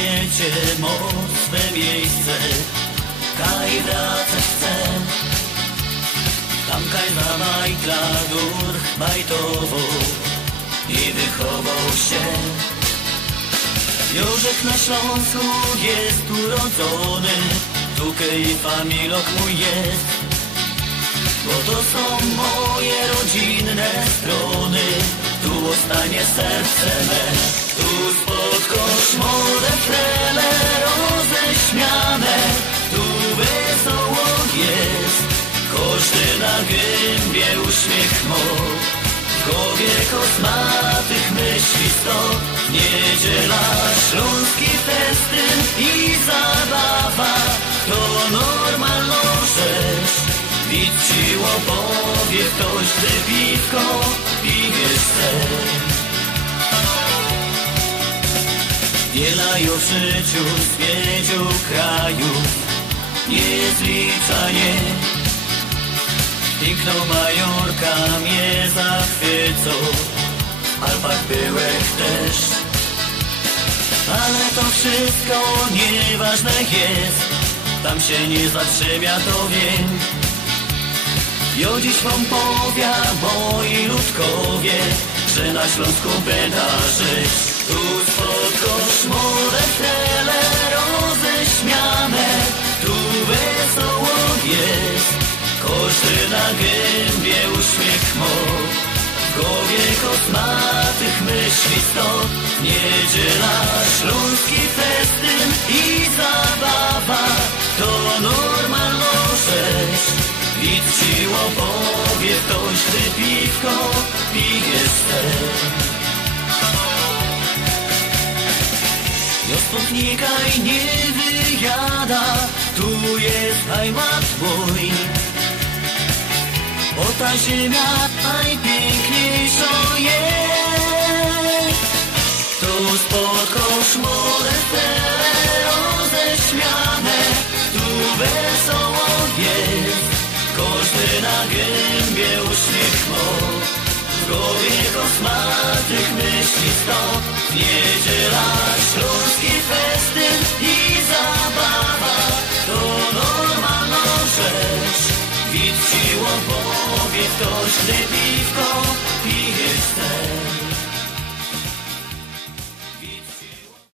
świecie mocne miejsce, kaj wracać chce. Tam kaj za Majkla Durch bajtowo i wychował się. Jożek na Śląsku jest urodzony, tukej familok mój jest. Bo to są moje rodzinne strony, tu ostanie serce me, gębie uśmiech mo. W głowie kosmatych myśli sto, niedziela, śląski festyn i zabawa, to normalną rzecz. Widciło powie ktoś, gdy piwko piwie chce. Wiele już w życiu zwiedził krajów, niezliczanie. Piękno Majorka mnie zachwycą, w Alpach byłek też. Ale to wszystko nieważne jest, tam się nie zatrzymia, to wiem. Jo dziś wam powia, moi ludkowie, że na Śląsku będę żyć. Tu spod koszmore Na gębie uśmiech mo, w głowie kosmatych myśli sto. Niedziela, śląski festyn i zabawa, to normalną rzecz. Widciło powie ktoś, gdy piwko pije chce. Jo stąd nikaj nie wyjada, tu jest mój. Ta ziemia najpiękniejsza jest. Tu spod koszmore cele roześmiane, tu wesoło jest. Każdy na gębie uśmiech w głowie kosmatych myśli sto. Niedziela, normalną rzecz.